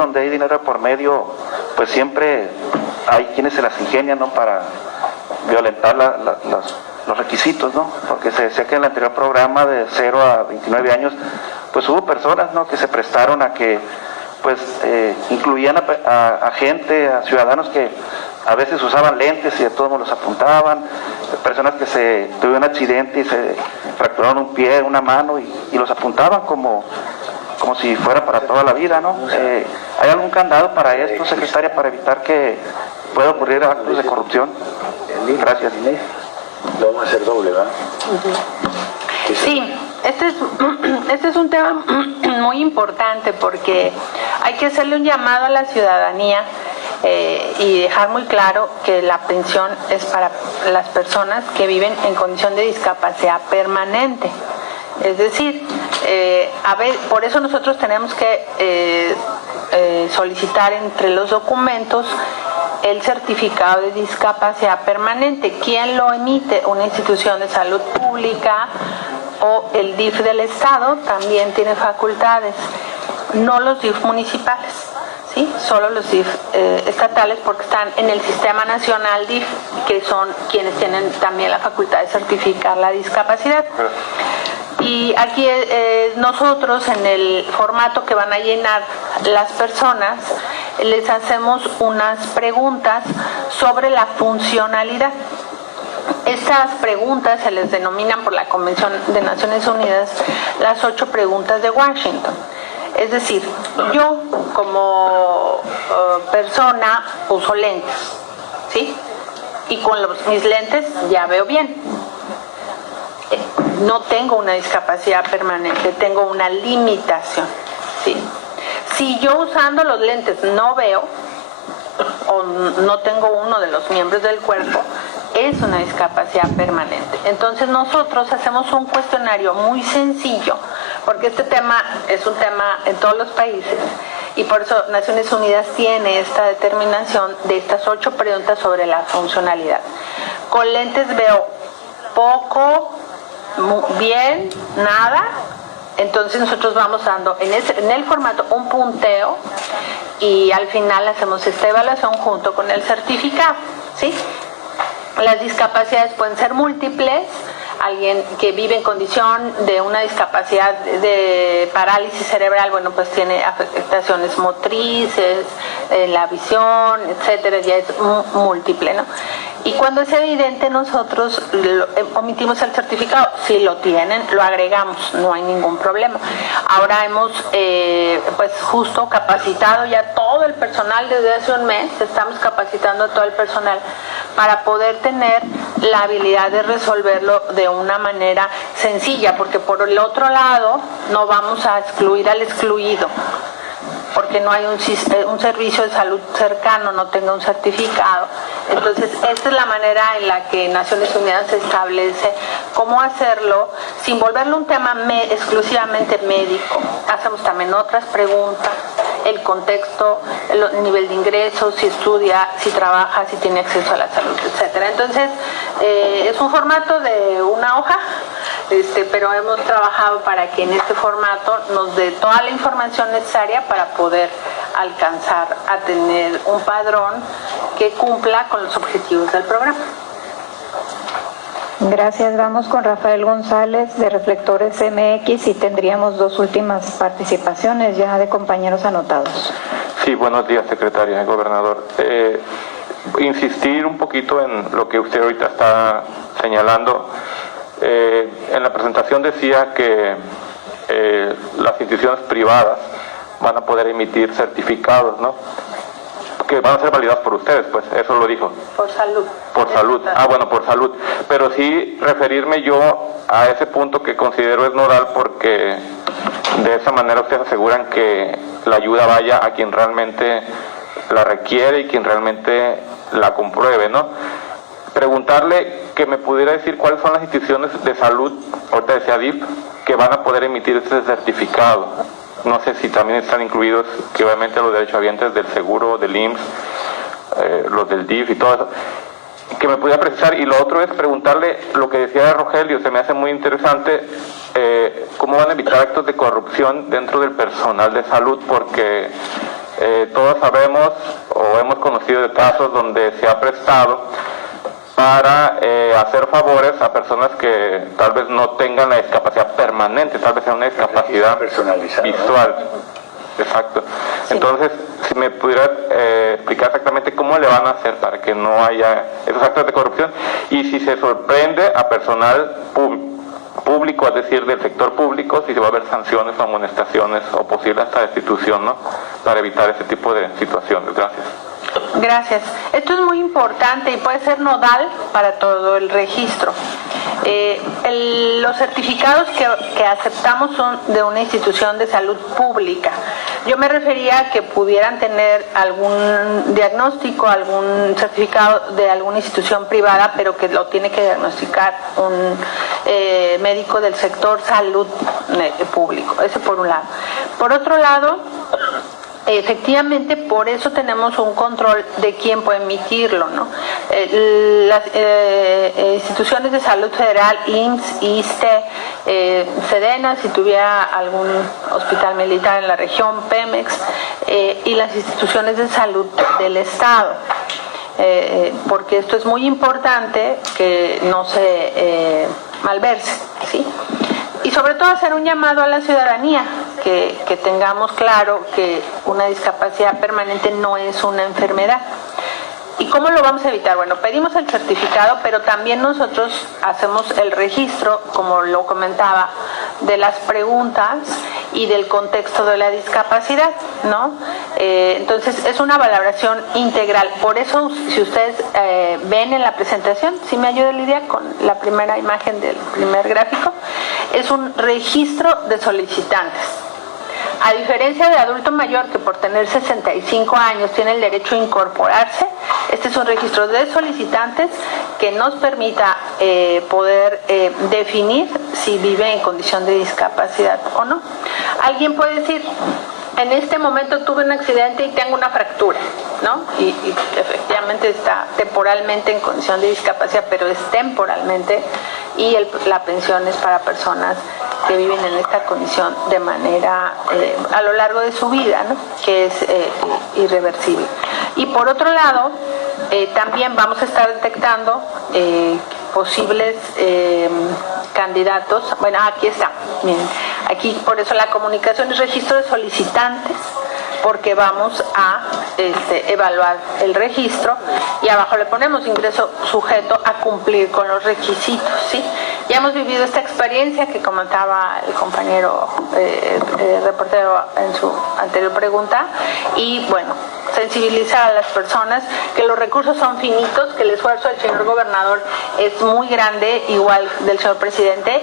donde hay dinero por medio, pues siempre hay quienes se las ingenian, ¿no?, para violentar los requisitos, ¿no? Porque se decía que en el anterior programa de 0 a 29 años, pues hubo personas, ¿no?, que se prestaron a que, pues, incluían a gente, a ciudadanos que a veces usaban lentes y de todos modos los apuntaban, personas que se tuvieron un accidente y se fracturaron un pie, una mano y los apuntaban como si fuera para toda la vida, ¿no? ¿Hay algún candado para esto, secretaria, para evitar que pueda ocurrir actos de corrupción? Gracias. Lo vamos a hacer doble, ¿verdad? Sí, este es un tema muy importante porque hay que hacerle un llamado a la ciudadanía y dejar muy claro que la pensión es para las personas que viven en condición de discapacidad permanente. Es decir, por eso nosotros tenemos que solicitar entre los documentos el certificado de discapacidad permanente. ¿Quién lo emite? Una institución de salud pública o el DIF del Estado también tiene facultades, no los DIF municipales, ¿sí? Solo los DIF estatales, porque están en el Sistema Nacional DIF, que son quienes tienen también la facultad de certificar la discapacidad. Y aquí nosotros, en el formato que van a llenar las personas, les hacemos unas preguntas sobre la funcionalidad. Estas preguntas se les denominan por la Convención de Naciones Unidas las 8 preguntas de Washington. Es decir, yo como persona uso lentes, ¿sí? Y con mis lentes ya veo bien. No tengo una discapacidad permanente, tengo una limitación, ¿sí? Si yo usando los lentes no veo o no tengo uno de los miembros del cuerpo, es una discapacidad permanente. Entonces nosotros hacemos un cuestionario muy sencillo, porque este tema es un tema en todos los países y por eso Naciones Unidas tiene esta determinación de estas 8 preguntas sobre la funcionalidad. Con lentes veo poco, bien, nada. Entonces nosotros vamos dando en el formato un punteo y al final hacemos esta evaluación junto con el certificado, ¿sí? Las discapacidades pueden ser múltiples. Alguien que vive en condición de una discapacidad de parálisis cerebral, bueno, pues tiene afectaciones motrices, la visión, etcétera, ya es múltiple, ¿no? Y cuando es evidente, nosotros omitimos el certificado. Si lo tienen, lo agregamos, no hay ningún problema. Ahora hemos, pues justo capacitado ya todo el personal desde hace un mes, estamos capacitando a todo el personal para poder tener la habilidad de resolverlo de una manera sencilla, porque por el otro lado no vamos a excluir al excluido, porque no hay un servicio de salud cercano, no tenga un certificado. Entonces, esta es la manera en la que Naciones Unidas establece cómo hacerlo sin volverlo un tema exclusivamente médico. Hacemos también otras preguntas, el contexto, el nivel de ingresos, si estudia, si trabaja, si tiene acceso a la salud, etcétera. Entonces, es un formato de una hoja, pero hemos trabajado para que en este formato nos dé toda la información necesaria para poder alcanzar a tener un padrón que cumpla con los objetivos del programa. Gracias. Vamos con Rafael González de Reflectores MX y tendríamos 2 últimas participaciones ya de compañeros anotados. Sí, buenos días, secretaria, gobernador. Insistir un poquito en lo que usted ahorita está señalando. En la presentación decía que las instituciones privadas van a poder emitir certificados, ¿no? Que van a ser validados por ustedes, pues eso lo dijo. Por salud. Por salud. Ah, bueno, por salud. Pero sí referirme yo a ese punto que considero es nodal, porque de esa manera ustedes aseguran que la ayuda vaya a quien realmente la requiere y quien realmente la compruebe, ¿no? Preguntarle que me pudiera decir cuáles son las instituciones de salud, ahorita decía DIF, que van a poder emitir este certificado. No sé si también están incluidos, que obviamente los derechohabientes del seguro, del IMSS, los del DIF y todo eso. Que me pudiera precisar. Y lo otro es preguntarle lo que decía Rogelio, se me hace muy interesante, cómo van a evitar actos de corrupción dentro del personal de salud, porque Todos sabemos o hemos conocido de casos donde se ha prestado para hacer favores a personas que tal vez no tengan la discapacidad permanente, tal vez sea una discapacidad personalizado, visual. Exacto. Entonces, si me pudiera explicar exactamente cómo le van a hacer para que no haya esos actos de corrupción, y si se sorprende a personal público, es decir, del sector público, si se va a haber sanciones o amonestaciones o posible hasta destitución, ¿no?, para evitar ese tipo de situaciones. Gracias. Gracias. Esto es muy importante y puede ser nodal para todo el registro. Los certificados que aceptamos son de una institución de salud pública. Yo me refería a que pudieran tener algún diagnóstico, algún certificado de alguna institución privada, pero que lo tiene que diagnosticar un médico del sector salud público. Ese por un lado. Por otro lado, efectivamente, por eso tenemos un control de quién puede emitirlo, ¿no? Las instituciones de salud federal, IMSS, ISSSTE, SEDENA, si tuviera algún hospital militar en la región, Pemex, y las instituciones de salud del Estado. Porque esto es muy importante que no se malverse, ¿sí? Y sobre todo hacer un llamado a la ciudadanía, que tengamos claro que una discapacidad permanente no es una enfermedad. ¿Y cómo lo vamos a evitar? Bueno, pedimos el certificado, pero también nosotros hacemos el registro, como lo comentaba, de las preguntas y del contexto de la discapacidad, ¿no? Entonces, es una valoración integral. Por eso, si ustedes ven en la presentación, si me ayuda Lidia con la primera imagen del primer gráfico, es un registro de solicitantes. A diferencia de adulto mayor que por tener 65 años tiene el derecho a incorporarse, este es un registro de solicitantes que nos permita poder definir si vive en condición de discapacidad o no. Alguien puede decir, en este momento tuve un accidente y tengo una fractura, ¿no? Y efectivamente está temporalmente en condición de discapacidad, pero es temporalmente, y la pensión es para personas que viven en esta condición de manera a lo largo de su vida, ¿no?, que es irreversible. Y por otro lado, también vamos a estar detectando posibles candidatos. Bueno, aquí está, miren, aquí por eso la comunicación es registro de solicitantes, porque vamos a evaluar el registro, y abajo le ponemos ingreso sujeto a cumplir con los requisitos, ¿sí? Ya hemos vivido esta experiencia que comentaba el compañero reportero en su anterior pregunta, y bueno, sensibilizar a las personas que los recursos son finitos, que el esfuerzo del señor gobernador es muy grande, igual del señor presidente.